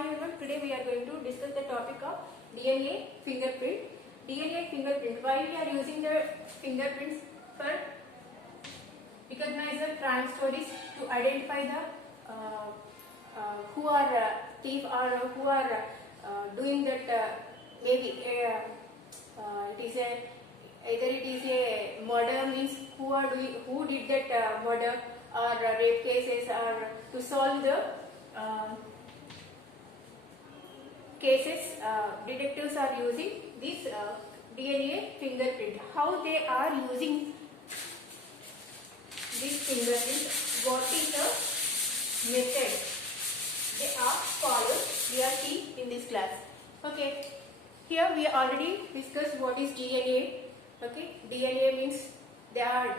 Hi everyone, today we are going to discuss the topic of DNA fingerprint. DNA fingerprint. Why we are using the fingerprints for recognize the crime stories to identify the who are thief or who are doing that maybe it is a either it is a murder means who are doing who did that murder or rape cases or to solve the cases detectives are using this DNA fingerprint. How they are using this fingerprint, what is the method they are followed, we are seeing in this class. Okay, here we already discussed what is DNA. Okay, DNA means there are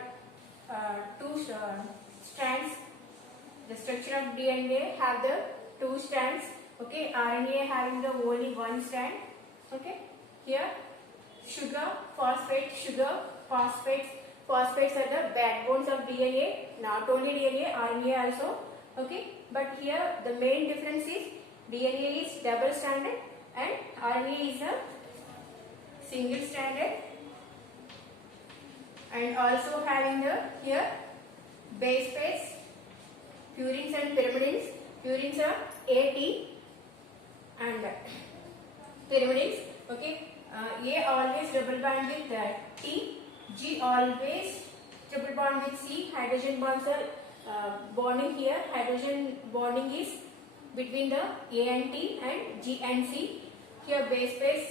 two strands. The structure of DNA have the two strands. Okay, RNA having the only one strand. Okay, here sugar, phosphates are the backbones of DNA. Not only DNA, RNA also. Okay, but here the main difference is DNA is double stranded and RNA is a single stranded, and also having the here base pairs, purines and pyrimidines. Purines are AT and pyrimidines. Okay, A always double bond with T, G always triple bond with C. Hydrogen bonds are bonding here. Hydrogen bonding is between the A and T and G and C. Here base pairs,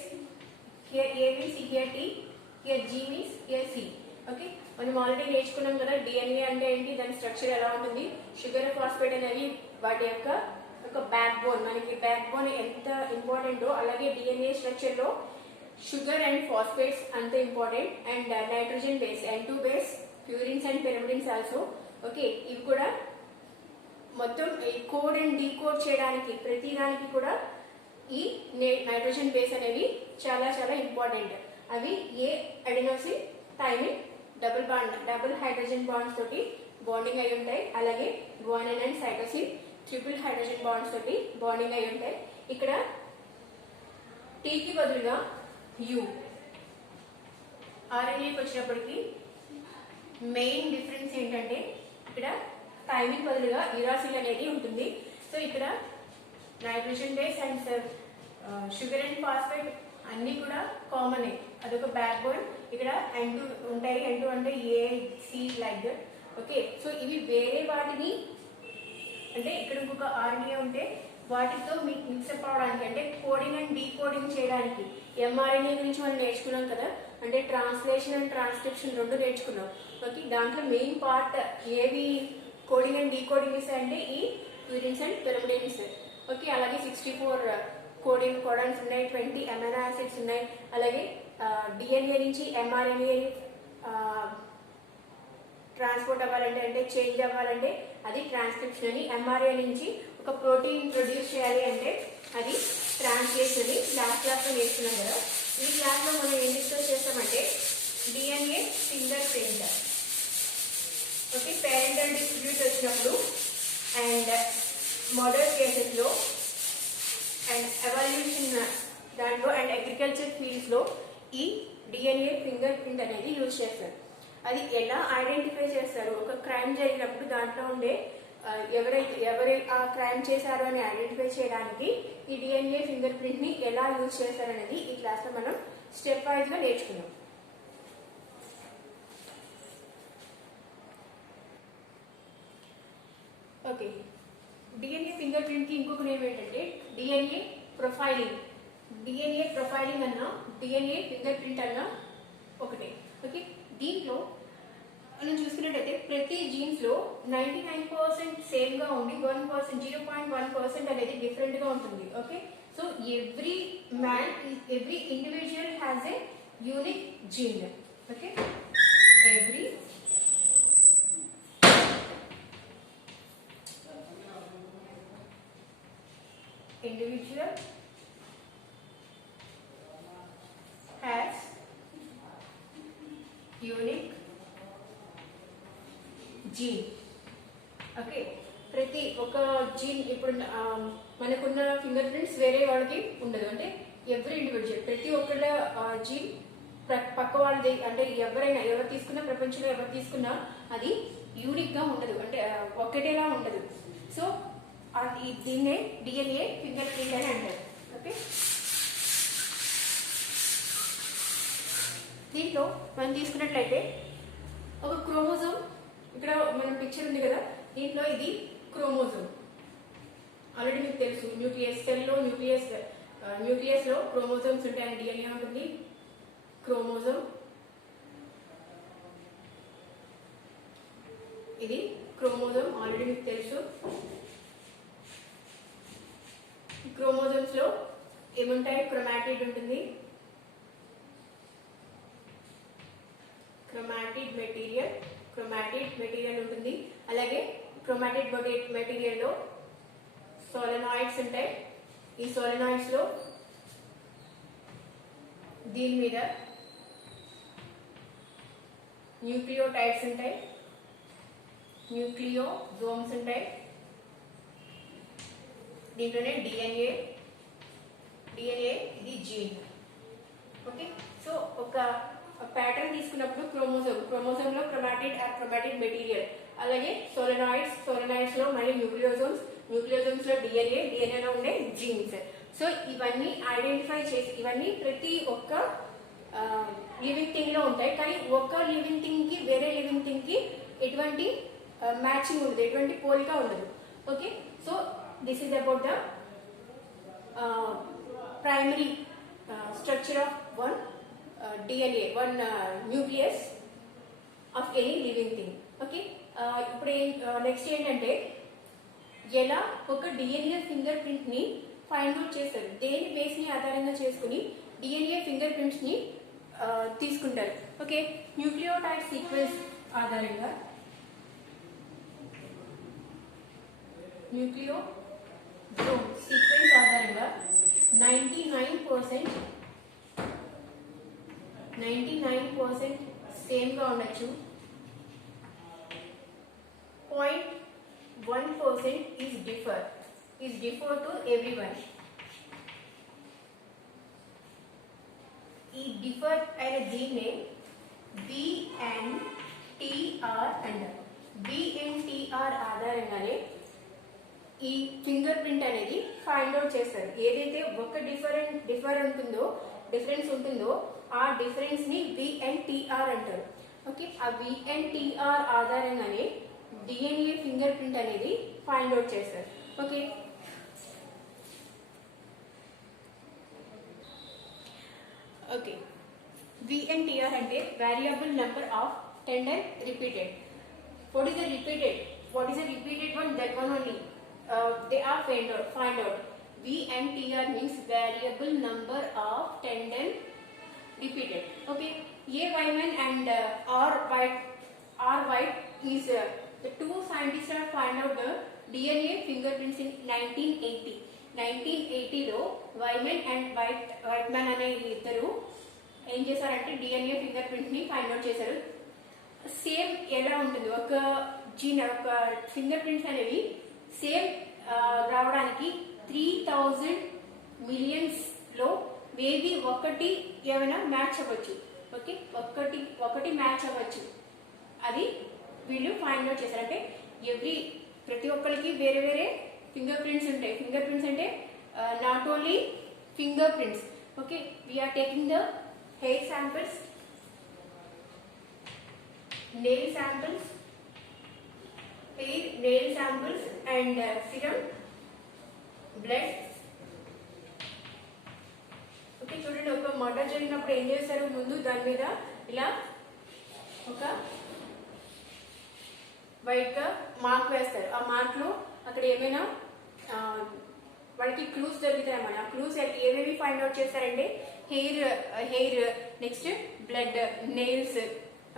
here A means here T, here G means here C. Okay, మనం already నేర్చుకున్నాం కదా DNA అంటే ఏంటి, దాని structure ఎలా ఉంటుంది. Sugar, phosphate అనేవి వాటి యొక్క ఒక బ్యాక్ బోన్. మనకి బ్యాక్ బోన్ ఎంత ఇంపార్టెంటో అలాగే డిఎన్ఏ స్ట్రక్చర్ లో షుగర్ అండ్ ఫాస్ఫేట్స్ అంత important. And nitrogen base, N2 base, purines and pyrimidines also. Okay, ఇవి కూడా మొత్తం కోడ్ అండ్ డీకోడ్ చేయడానికి ప్రతి దానికి కూడా ఈ నైట్రోజన్ బేస్ అనేవి చాలా చాలా ఇంపార్టెంట్. అవి A adenosine, thymine double hydrogen bonds తోటి బాండింగ్ అయి ఉంటాయి. అలాగే guanine and cytosine triple hydrogen bonds తోటి బాండింగ్ అయి ఉంటాయి. ఇక్కడ టీకి బదులుగా యు. ఆర్ఎన్ఏకి వచ్చినప్పటికీ మెయిన్ డిఫరెన్స్ ఏంటంటే ఇక్కడ థైమిన్ బదులుగా యురాసిల్ అనేది ఉంటుంది. సో ఇక్కడ nitrogen base and sugar and phosphate అన్ని కూడా కామన్. అదొక బ్యాక్ బోన్. ఇక్కడ N2 ఉంటాయి. N2 అంటే A, C like that. Okay, so ఇవి వేరే వాటిని అంటే ఇక్కడ ఇంకొక RNA ఉంటే వాటితో మిక్సప్ అవడానికి అంటే కోడింగ్ అండ్ డీకోడింగ్ చేయడానికి. mRNA గురించి మనం నేర్చుకున్నాం కదా, అంటే ట్రాన్స్లేషన్ అండ్ ట్రాన్స్క్రిప్షన్ రెండు నేర్చుకున్నాం. ఓకే, దాంట్లో మెయిన్ పార్ట్ ఏవి కోడింగ్ అండ్ డీకోడింగ్ ఇస్తాయంటే ఈ ప్యూరిన్స్ అండ్ పిరిమిడిన్స్. ఓకే, అలాగే 64 కోడాన్స్ ఉన్నాయి, 20 అమైనో యాసిడ్స్ ఉన్నాయి. అలాగే డిఎన్ఏ నుంచి mRNA ట్రాన్స్పోర్ట్ అవ్వాలంటే అంటే చేంజ్ అవ్వాలంటే అది ట్రాన్స్క్రిప్షన్ అని. mRNA నుంచి ఒక ప్రోటీన్ ప్రొడ్యూస్ చేయాలి అంటే అది ట్రాన్స్లేషన్ అని లాస్ట్ క్లాస్లో నేర్చుకున్నాం కదా. ఈ క్లాస్లో మనం ఏం డిస్కస్ చేస్తామంటే DNA finger print. Okay, parental distribute వచ్చినప్పుడు అండ్ మోడల్ కేసెస్లో అండ్ ఎవల్యూషన్ దాంట్లో అండ్ అగ్రికల్చర్ ఫీల్డ్స్లో ఈ డిఎన్ఏ ఫింగర్ ప్రింట్ అనేది యూజ్ చేస్తారు. అది ఎలా ఐడెంటిఫై చేస్తారు, ఒక క్రైమ్ జరిగినప్పుడు దాంట్లో ఉండే ఎవరు ఆ క్రైమ్ చేశారు అని ఐడెంటిఫై చేయడానికి ఈ డిఎన్ఏ ఫింగర్ ప్రింట్ ని ఎలా యూజ్ చేస్తారు అనేది ఈ క్లాస్ లో మనం స్టెప్ వైజ్ గా నేర్చుకున్నాం. ఓకే, డిఎన్ఏ ఫింగర్ ప్రింట్ కి ఇంకొక నేమ్ ఏంటంటే డిఎన్ఏ ప్రొఫైలింగ్. డిఎన్ఏ ప్రొఫైలింగ్ అన్నా డిఎన్ఏ ఫింగర్ ప్రింట్ అన్నా ఒకటే. ఓకే, దీంట్లో మనం చూసుకున్నట్టయితే ప్రతి జీన్స్ లో 99% సేమ్ గా ఉండి 1% 0.1% అనేది డిఫరెంట్ గా ఉంటుంది. Okay, so every individual has a unique gene. Okay, every individual has unique gene. Okay, ప్రతి ప్రతి ఒక జీన్ ఇప్పుడు మనకున్న ఫింగర్ ప్రింట్స్ వేరే వాళ్ళకి ఉండదు. అంటే ఎవ్రీ ఇండివిజువల్ ప్రతి ఒక్కళ్ళ జీన్ పక్క వాళ్ళది, అంటే ఎవరు తీసుకున్నా, ప్రపంచంలో ఎవరు తీసుకున్నా అది యూనిక్ గా ఉండదు, అంటే ఒక్కటేలా ఉండదు. సో దీన్నే డిఎన్ఏ ఫింగర్ ప్రింట్ అని అంటారు. ఓకే, దీంట్లో మనం తీసుకున్నట్లయితే ఒక క్రోమోజోమ్, ఇక్కడ మనం పిక్చర్ ఉంది కదా, దీంట్లో ఇది క్రోమోజోమ్. ఆల్రెడీ మీకు తెలుసు, న్యూక్లియస్ సెల్లో న్యూక్లియస్ లో క్రోమోజోమ్స్ ఉంటాయని డిఎన్ఏ ఉంటుంది. క్రోమోజోమ్ ఇది క్రోమోజోమ్, ఆల్రెడీ మీకు తెలుసు. క్రోమోజోమ్స్ లో ఏముంటాయి? క్రోమాటిడ్ ఉంటుంది, క్రోమాటిడ్ మెటీరియల్ ఉంటుంది. అలాగే క్రోమాటిడ్ మెటీరియల్ లో సోలెనాయిడ్స్ ఉంటాయి. ఈ సోలెనాయిడ్స్ లో దీని మీద న్యూక్లియోటైడ్స్ ఉంటాయి, న్యూక్లియోజోమ్స్ ఉంటాయి. దీంట్లోనే డిఎన్ఏ ఇది జీన్. ఓకే, సో ఒక ప్యాటర్న్ తీసుకున్నప్పుడు క్రోమోజోమ్ లో క్రోమాటిడ్ మెటీరియల్, అలాగే సోలెనాయిడ్స్ లో మళ్ళీ న్యూక్లియోజోమ్స్ లో డిఎన్ఏ లో ఉండే జీన్స్. సో ఇవన్నీ ఐడెంటిఫై చేసి, ఇవన్నీ ప్రతి ఒక్క లివింగ్ థింగ్ లో ఉంటాయి. కానీ ఒక్క లివింగ్ థింగ్ కి వేరే లివింగ్ థింగ్ కి ఎటువంటి మ్యాచింగ్ ఉండదు, ఎటువంటి పోలిక ఉండదు. Okay, so this is about the primary structure of one DNA, one nucleus of any living thing. Okay, ఇప్పుడు నెక్స్ట్ ఏంటంటే ఎలా ఒక డిఎన్ఏ ఫింగర్ ప్రింట్ ని ఫైండ్ అవుట్ చేస్తారు, దేని బేస్ ని ఆధారంగా చేసుకుని డిఎన్ఏ ఫింగర్ ప్రింట్స్ ని తీసుకుంటారు. ఓకే, న్యూక్లియోటైడ్ సీక్వెన్స్ ఆధారంగా, న్యూక్లియోజోమ్ సీక్వెన్స్ ఆధారంగా 99% సేమ్ గా ఉండొచ్చు, 0.1% is differ to everyone. ఈ డిఫర్ అయిన దీన్నే BNTR అంటారు. BNTR ఆధారంగానే ఈ ఫింగర్ ప్రింట్ అనేది ఫైండ్ అవుట్ చేస్తారు. ఏదైతే ఒక డిఫరెన్స్ ఉంటుందో ఆ డిఫరెన్స్ ని VNTR అంటారు. ఓకే, ఆ VNTR ఆధారంగానే డిఎన్ఏ ఫింగర్ ప్రింట్ అనేది ఫైండ్ అవుట్ చేస్తారు. ఓకే, VNTR అంటే variable number of tender repeated. What is a repeated one? That one only they are find out. VNTR means variable number of tandem repeated. Okay, A. Wyman and R. White is the two scientists have find out the DNA fingerprints in 1980. 1980 లో వైమన్ and వైట్మ్యాన్ అనే ఇద్దరు ఏం చేశారంటే DNA finger print ని find out చేశారు. Same ఎలా ఉంటుంది, ఒక ఫింగర్ ప్రింట్స్ అనేవి సేమ్ రావడానికి 3000 మిలియన్స్ లో మేబీ ఒకటి ఏమైనా మ్యాచ్ అవ్వచ్చు. ఓకే, ఒకటి మ్యాచ్ అవ్వచ్చు. అది వీళ్ళు ఫైండ్ అవుట్ చేశారు. అంటే ప్రతి ఒక్కరికి వేరే వేరే ఫింగర్ ప్రింట్స్ ఉంటాయి. ఫింగర్ ప్రింట్స్ అంటే not only fingerprints. Okay, we're taking the hair samples, nail samples and serum, blood. Okay, చూడండి, ఒక మర్డర్ జరిగినప్పుడు ఏం చేస్తారు, ముందు దాని మీద ఇలా ఒక వైట్ గా మార్క్ వేస్తారు. ఆ మార్క్ లో అక్కడ ఏమైనా వాళ్ళకి క్లూస్ దొరుకుతాయి అన్నమాట. ఆ క్లూస్ ఏమేమి ఫైండ్ అవుట్ చేస్తారంటే hair, next blood, nails,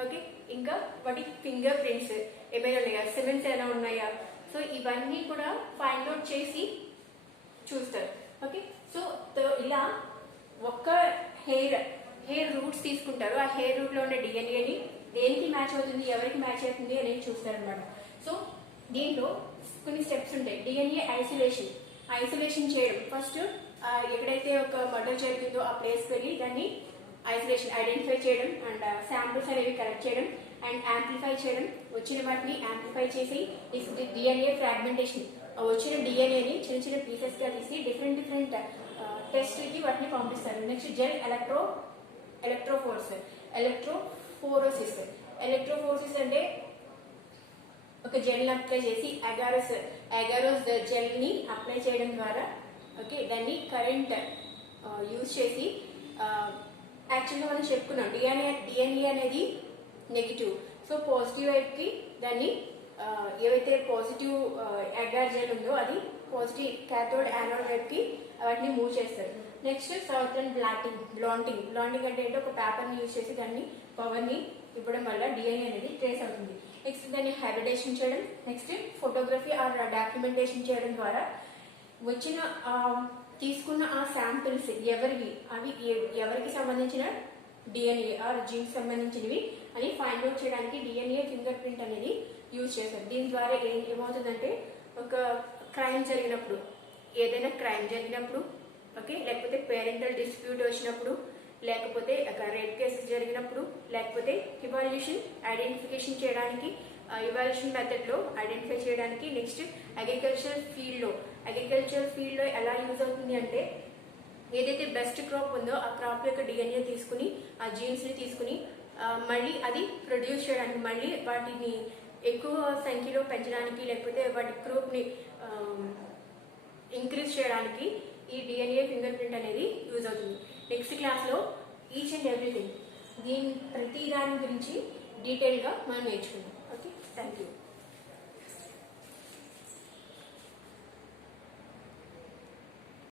okay, ఇంకా వాటి ఫింగర్ ప్రింట్స్ ఏమైనా ఉన్నాయా, సిమెన్స్ ఏమైనా ఉన్నాయా. సో ఇవన్నీ కూడా ఫైండ్ అవుట్ చేసి చూస్తారు. ఓకే, సో ఇలా ఒక్క హెయిర్ రూట్స్ తీసుకుంటారు. ఆ హెయిర్ రూట్ లో ఉండే డిఎన్ఏని దేనికి మ్యాచ్ అవుతుంది, ఎవరికి మ్యాచ్ అవుతుంది అనేది చూస్తారు అనమాట. సో దీంట్లో కొన్ని స్టెప్స్ ఉంటాయి. డిఎన్ఏ ఐసోలేషన్ చేయడం. ఫస్ట్ ఎక్కడైతే ఒక మర్డర్ జరిగిందో ఆ ప్లేస్కి వెళ్ళి దాన్ని ఐడెంటిఫై చేయడం అండ్ శాంపుల్స్ అనేవి కలెక్ట్ చేయడం అండ్ యాంప్లిఫై చేయడం. వచ్చిన వాటిని యాంప్లిఫై చేసి డిఎన్ఏ ఫ్రాగ్మెంటేషన్, వచ్చిన డిఎన్ఏని చిన్న చిన్న పీసెస్గా తీసి డిఫరెంట్ టెస్ట్కి వాటిని పంపిస్తారు. నెక్స్ట్ జెల్ ఎలక్ట్రోఫోరోసిస్ అంటే ఒక జెల్ అప్లై చేసి అగారోస్ జెల్ని అప్లై చేయడం ద్వారా ఓకే దాన్ని కరెంట్ యూజ్ చేసి యాక్చువల్గా మనం చెప్పుకున్నాం డిఎన్ఏ అనేది నెగిటివ్. సో పాజిటివ్ వైపుకి దాన్ని ఏవైతే పాజిటివ్ అగార్ జెల్ ఉందో అది పాజిటివ్ క్యాథోడ్ యానోడ్ వైపుకి వాటిని మూవ్ చేస్తారు. నెక్స్ట్ సౌతర్న్ బ్లాంటింగ్ అంటే ఏంటో ఒక పేపర్ని యూజ్ చేసి దాన్ని పవర్ని ఇవ్వడం వల్ల డిఎన్ఏ అనేది ట్రేస్ అవుతుంది. నెక్స్ట్ దాన్ని హైబ్రిడేషన్ చేయడం. నెక్స్ట్ ఫోటోగ్రఫీ ఆర్ డాక్యుమెంటేషన్ చేయడం ద్వారా వచ్చిన తీసుకున్న ఆ శాంపిల్స్ ఎవరికి సంబంధించిన డిఎన్ఏ ఆర్ జీన్స్ సంబంధించినవి అని ఫైండ్ అవుట్ చేయడానికి డిఎన్ఏ ఫింగర్ ప్రింట్ అనేది యూజ్ చేస్తారు. దీని ద్వారా ఏమవుతుందంటే ఒక ఏదైనా క్రైమ్ జరిగినప్పుడు ఓకే, లేకపోతే పేరెంటల్ డిస్ప్యూట్ వచ్చినప్పుడు, లేకపోతే ఒక రేప్ కేసు జరిగినప్పుడు, లేకపోతే ఐడెంటిఫికేషన్ చేయడానికి ఇవాల్యూషన్ మెథడ్లో ఐడెంటిఫై చేయడానికి. నెక్స్ట్ అగ్రికల్చర్ ఫీల్డ్లో ఎలా యూజ్ అవుతుంది అంటే ఏదైతే బెస్ట్ క్రాప్ ఉందో ఆ క్రాప్ యొక్క డిఎన్ఏ తీసుకుని ఆ జీన్స్ని తీసుకుని మళ్ళీ అది ప్రొడ్యూస్ చేయడానికి, మళ్ళీ వాటిని ఎక్కువ సంఖ్యలో పెంచడానికి, లేకపోతే వాటి క్రాప్ని ఇంక్రీజ్ చేయడానికి ఈ డిఎన్ఏ ఫింగర్ ప్రింట్ అనేది యూజ్ అవుతుంది. నెక్స్ట్ క్లాస్లో ఈచ్ అండ్ ఎవ్రీథింగ్ ప్రతి దాని గురించి డీటెయిల్గా మనం నేర్చుకుందాం. Okay, thank you.